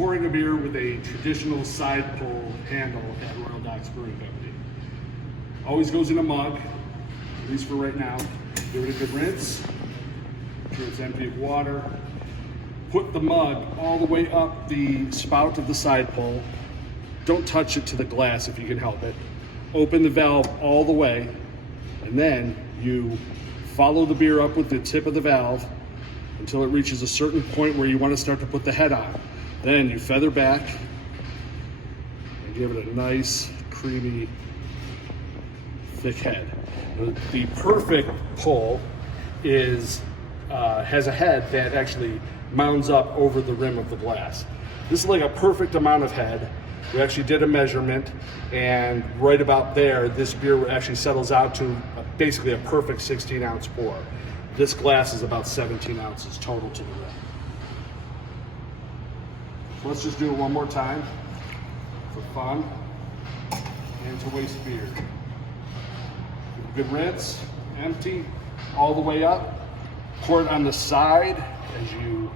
pouring a beer with a traditional side pull handle at Royal Docks Brewing Company. Always goes in a mug, at least for right now. Give it a good rinse, make sure it's empty of water. Put the mug all the way up the spout of the side pull. Don't touch it to the glass if you can help it. Open the valve all the way, and then you follow the beer up with the tip of the valve until it reaches a certain point where you want to start to put the head on. Then you feather back and give it a nice, creamy, thick head. The perfect pull is has a head that actually mounds up over the rim of the glass. This is like a perfect amount of head. We actually did a measurement, and right about there, this beer actually settles out to basically a perfect 16-ounce pour. This glass is about 17 ounces total to the rim. So let's just do it one more time for fun and to waste beer. Good rinse, empty, all the way up. Pour it on the side as you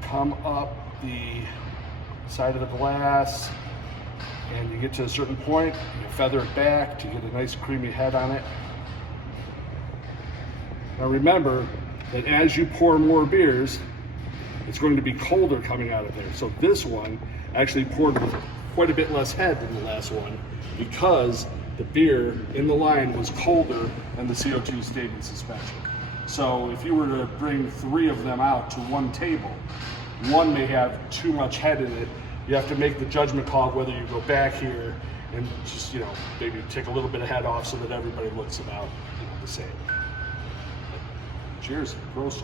come up the side of the glass, and you get to a certain point, you feather it back to get a nice creamy head on it. Now remember that as you pour more beers, it's going to be colder coming out of there. So this one actually poured with quite a bit less head than the last one because the beer in the line was colder and the CO2 stayed in suspension. So if you were to bring 3 of them out to one table, one may have too much head in it. You have to make the judgment call of whether you go back here and just, maybe take a little bit of head off so that everybody looks about the same. Cheers, Prost.